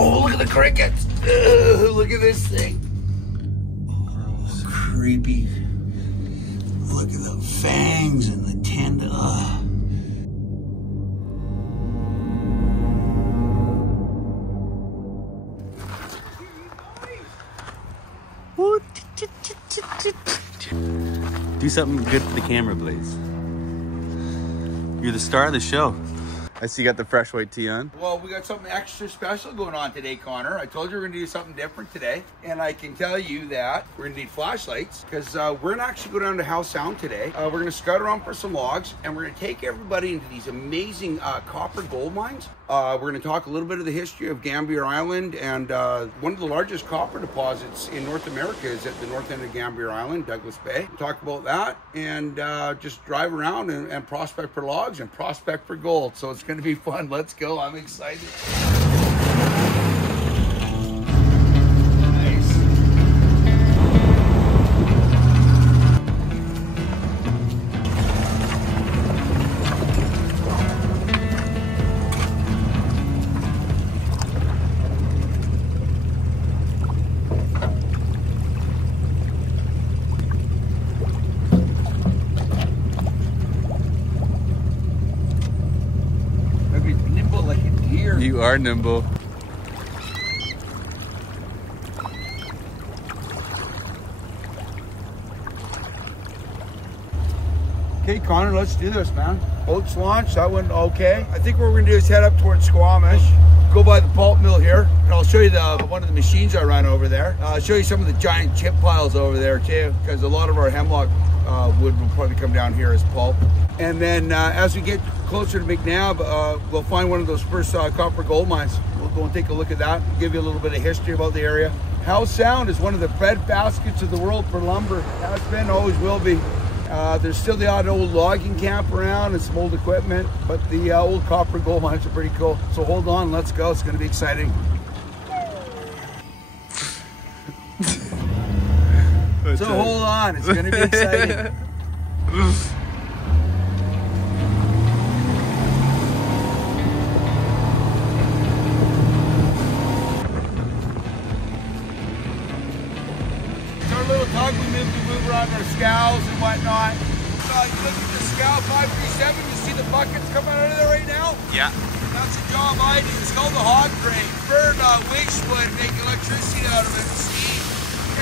Oh, look at the crickets. Ugh, look at this thing. Oh, creepy. Look at the fangs and the tendon. Do something good for the camera, please. You're the star of the show. I see you got the fresh white tee on. Well, we got something extra special going on today, Connor. I told you we're going to do something different today. And I can tell you that we're going to need flashlights because we're going to actually go down to Howe Sound today. We're going to scout around for some logs and we're going to take everybody into these amazing copper gold mines. We're going to talk a little bit of the history of Gambier Island, and one of the largest copper deposits in North America is at the north end of Gambier Island, Douglas Bay. We'll talk about that and just drive around and prospect for logs and prospect for gold. So it's going to be fun. Let's go. I'm excited. You are nimble. Okay, Connor, let's do this, man. Boats launched. That went okay. I think what we're gonna do is head up towards Squamish, go by the pulp mill here, and I'll show you one of the machines I run over there. I'll show you some of the giant chip piles over there too, because a lot of our hemlock wood will probably come down here as pulp. And then as we get closer to McNabb, we'll find one of those first copper gold mines. We'll go and take a look at that, give you a little bit of history about the area. Howe Sound is one of the bread baskets of the world for lumber. Has been, always will be. There's still the odd old logging camp around and some old equipment, but the old copper gold mines are pretty cool. So hold on, let's go. It's going to be exciting. So hold on, it's going to be exciting. We move around our scows and whatnot. You look at the scow 537, you see the buckets coming out of there right now? Yeah. That's a job I do. It's called the hog crane. Burn wood, make electricity out of it, steam.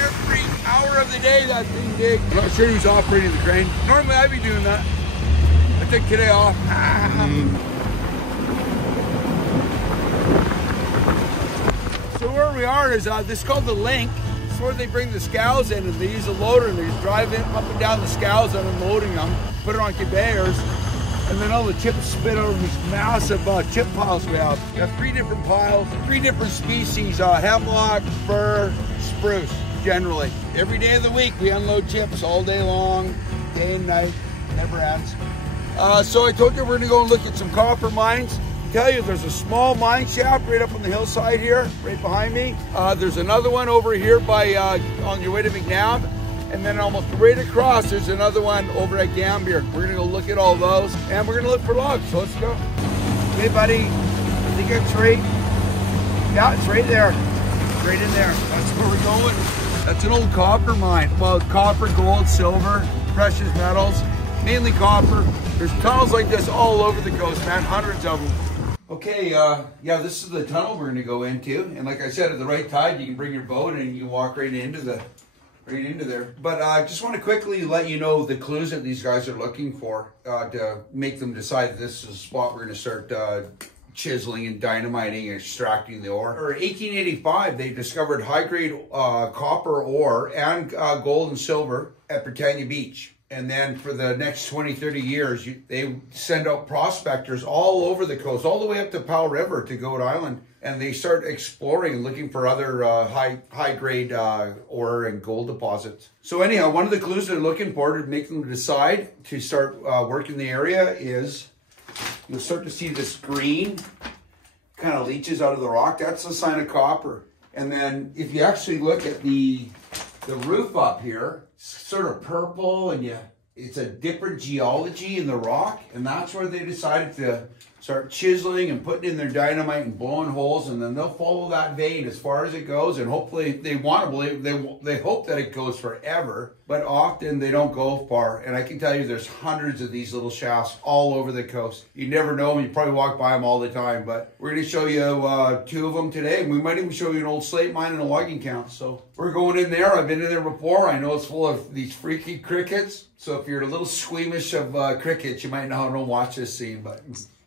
Every hour of the day that thing digs. I'm not sure who's operating the crane. Normally I'd be doing that. I took today off. So where we are is this is called the link. It's where they bring the scows in and they use a loader and they just drive in up and down the scows and unloading them, put it on conveyors, and then all the chips spit out of these massive chip piles we have. We have 3 different piles, 3 different species, hemlock, fir, spruce, generally. Every day of the week we unload chips all day long, day and night, never ends. So I told you we're gonna go and look at some copper mines. Tell you there's a small mine shaft right up on the hillside here, right behind me. There's another one over here by on your way to McNabb, and then almost right across there's another one over at Gambier. We're gonna go look at all those, and we're gonna look for logs. So let's go. Hey, buddy, I think it's right. Yeah, it's right there, right in there. That's where we're going. That's an old copper mine. Well, copper, gold, silver, precious metals, mainly copper. There's tunnels like this all over the coast, man, hundreds of them. Okay, yeah, this is the tunnel we're gonna go into, and like I said, at the right tide, you can bring your boat and you can walk right into there. But I just want to quickly let you know the clues that these guys are looking for to make them decide that this is the spot we're gonna start chiseling and dynamiting and extracting the ore. In 1885, they discovered high-grade copper ore and gold and silver at Britannia Beach. And then for the next 20, 30 years, they send out prospectors all over the coast, all the way up to Powell River to Goat Island. And they start exploring and looking for other high-grade ore and gold deposits. So anyhow, one of the clues they're looking for to make them decide to start working the area is you'll start to see this green kind of leaches out of the rock. That's a sign of copper. And then if you actually look at the roof up here, sort of purple, and it's a different geology in the rock, and that's where they decided to start chiseling and putting in their dynamite and blowing holes, and then they'll follow that vein as far as it goes, and hopefully they want to believe, they hope that it goes forever, but often they don't go far. And I can tell you there's hundreds of these little shafts all over the coast. You never know them, you probably walk by them all the time, but we're going to show you 2 of them today, and we might even show you an old slate mine and a logging count. So we're going in there. I've been in there before. I know it's full of these freaky crickets, so if you're a little squeamish of crickets, you might not want to watch this scene, but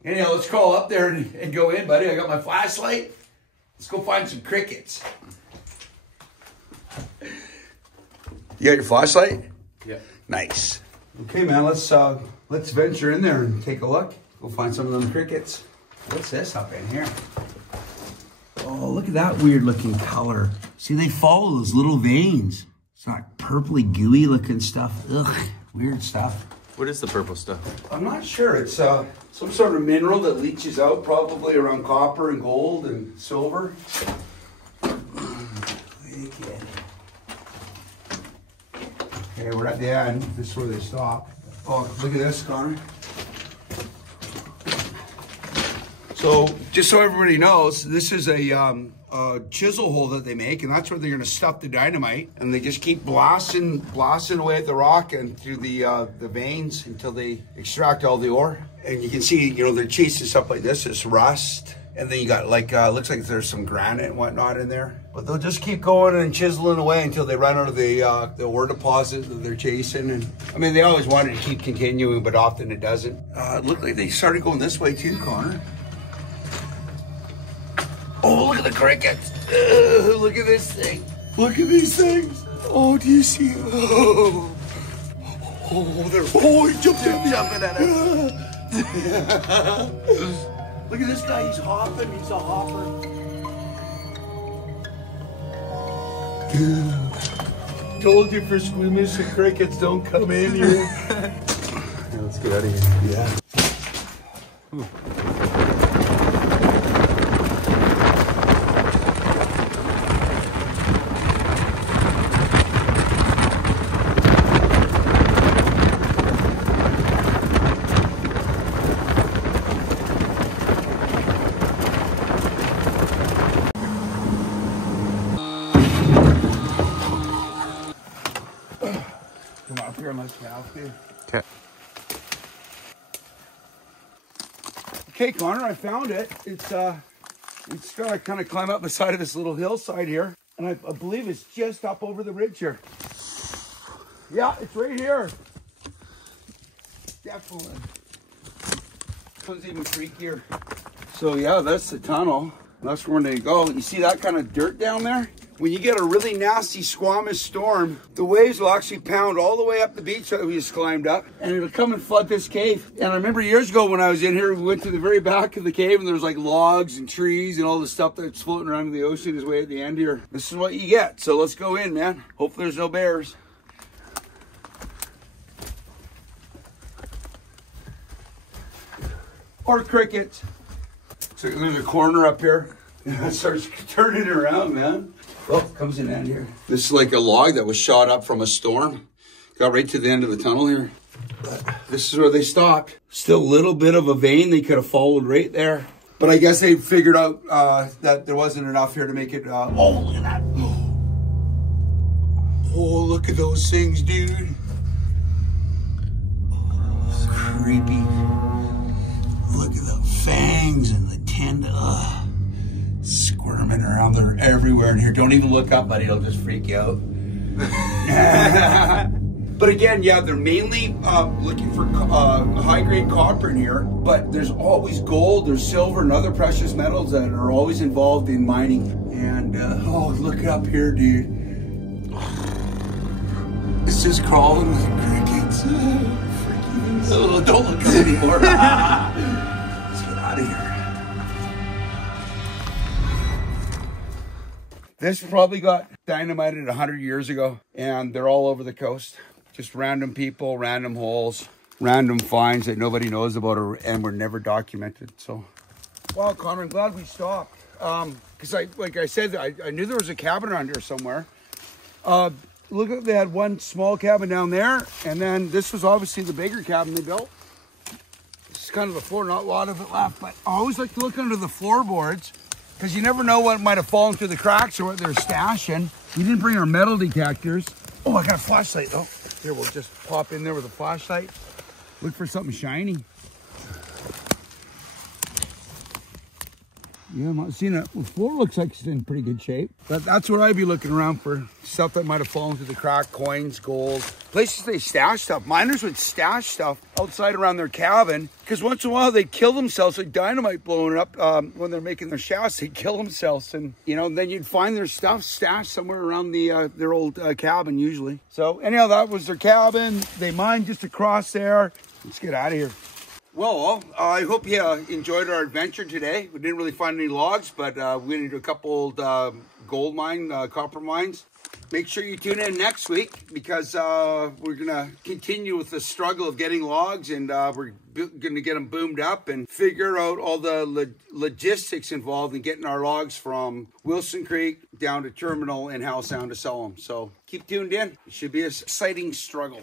anyhow, let's crawl up there and go in, buddy. I got my flashlight. Let's go find some crickets. You got your flashlight? Yeah. Nice. Okay, man, let's venture in there and take a look. Go find some of them crickets. What's this up in here? Oh, look at that weird looking color. See, they follow those little veins. It's like purpley, gooey looking stuff. Ugh, weird stuff. What is the purple stuff? I'm not sure. It's some sort of mineral that leaches out, probably around copper and gold and silver. Okay, we're at the end. This is where they stop. Oh, look at this, Connor. So, just so everybody knows, this is a chisel hole that they make, and that's where they're going to stuff the dynamite. And they just keep blasting away at the rock and through the veins until they extract all the ore. And you can see, you know, they're chasing stuff like this. It's rust. And then you got like, looks like there's some granite and whatnot in there. But they'll just keep going and chiseling away until they run out of the ore deposit that they're chasing. And I mean, they always wanted to keep continuing, but often it doesn't. It looked like they started going this way too, Connor. Oh, look at the crickets. Look at this thing. Look at these things. Oh, do you see? Oh, he jumped in. Jumping at us. Look at this guy, he's hopping, he's a hopper. Told you for squeamish and crickets, don't come in here. Yeah, let's get out of here. Yeah. Ooh. Come up here unless you have to. Okay. Okay, Connor, I found it. It's got to kind of climb up the side of this little hillside here. And I believe it's just up over the ridge here. Yeah, it's right here. Definitely. This one's even freakier. So yeah, that's the tunnel. That's where they go. You see that kind of dirt down there? When you get a really nasty Squamish storm, the waves will actually pound all the way up the beach that we just climbed up, and it'll come and flood this cave. And I remember years ago when I was in here, we went to the very back of the cave, and there was like logs and trees and all the stuff that's floating around in the ocean is way at the end here. This is what you get. So let's go in, man. Hopefully there's no bears. Or crickets. So there's a corner up here. It starts turning around, man. Well, it comes in end here. This is like a log that was shot up from a storm. Got right to the end of the tunnel here. But this is where they stopped. Still a little bit of a vein they could have followed right there. But I guess they figured out that there wasn't enough here to make it... oh, look at that. Oh, look at those things, dude. Oh, creepy. Look at the fangs and the tendon. Squirming around. They're everywhere in here. Don't even look up, buddy. It'll just freak you out. But again, yeah, they're mainly looking for high-grade copper in here. But there's always gold, there's silver, and other precious metals that are always involved in mining. And, oh, look up here, dude. It's just crawling with crickets. Oh, don't look up anymore. Let's get out of here. This probably got dynamited 100 years ago, and they're all over the coast. Just random people, random holes, random finds that nobody knows about and were never documented. So, wow, Connor, I'm glad we stopped. Because like I said, I knew there was a cabin around here somewhere. Look, they had one small cabin down there, and then this was obviously the bigger cabin they built. That's kind of the floor, not a lot of it left, but I always like to look under the floorboards because you never know what might have fallen through the cracks or what they're stashing. We didn't bring our metal detectors. Oh, I got a flashlight though. Here, we'll just pop in there with a flashlight. Look for something shiny. Yeah, I'm not seeing it. The floor looks like it's in pretty good shape. But that's where I'd be looking around for stuff that might have fallen through the crack, coins, gold. Places they stash stuff. Miners would stash stuff outside around their cabin because once in a while they'd kill themselves, like dynamite blowing up when they're making their shafts. They'd kill themselves, and you know, then you'd find their stuff stashed somewhere around the their old cabin usually. So anyhow, that was their cabin. They mined just across there. Let's get out of here. Well, I hope you enjoyed our adventure today. We didn't really find any logs, but we went into a couple old gold mine, copper mines. Make sure you tune in next week because we're going to continue with the struggle of getting logs, and we're going to get them boomed up and figure out all the logistics involved in getting our logs from Wilson Creek down to terminal in Howell Sound to sell them. So keep tuned in. It should be an exciting struggle.